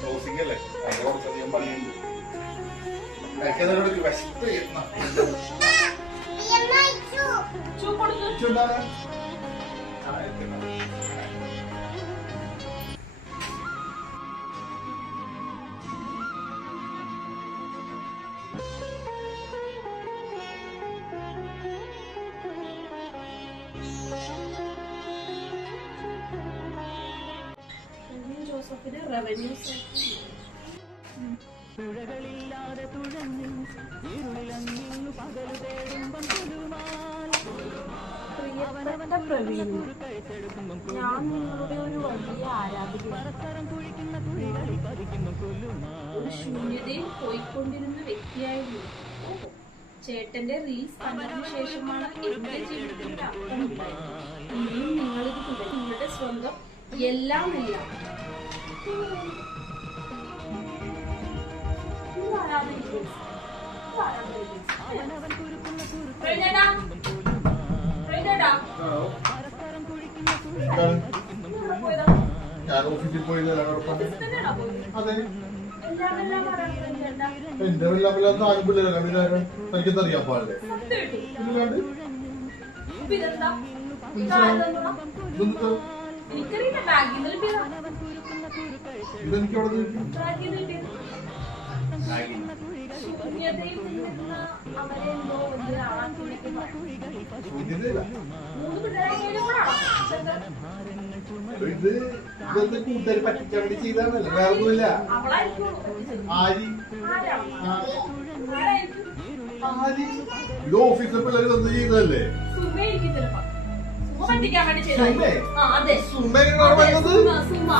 Closing അല്ലേ അതിനെ കുറച്ചധികം പണിയുണ്ട്. കഴിക്കാനോട് വിശപ്പ് ജോസഫിന് റവന്യൂ പ്രിയപ്പെട്ട പ്രവീൺ, ഞാൻ നിങ്ങളുടെ ഒരു വലിയ ആരാധകയാണ്. ഒരു ശൂന്യതയിൽ പോയിക്കൊണ്ടിരുന്ന വ്യക്തിയായിരുന്നു. ചേട്ടന്റെ റീൽസ് കണ്ടതിനു ശേഷമാണ് എന്റെ ജീവിതത്തിന്റെ അർത്ഥമുണ്ടായത്. ഇനിയും നിങ്ങളിത് തുടരും. നിങ്ങളുടെ സ്വന്തം എല്ലാം എല്ലാം. ഞാൻ ഓഫീസിൽ പോയില്ല. അതെ, എന്റെ വെള്ളമില്ലാത്ത ആരും പിള്ളേരെ എനിക്കെന്തറിയാൻ പാടില്ലേ? ഇതെനിക്ക് അവിടെ ഇതൊന്ന് കൂടുതൽ പറ്റിക്കാൻ വേണ്ടി ചെയ്താണല്ലോ, വേറെ ഒന്നുമില്ല. ഇത് ഓഫീസിലെ പിള്ളേർ എന്ത് ചെയ്തല്ലേ? സുമ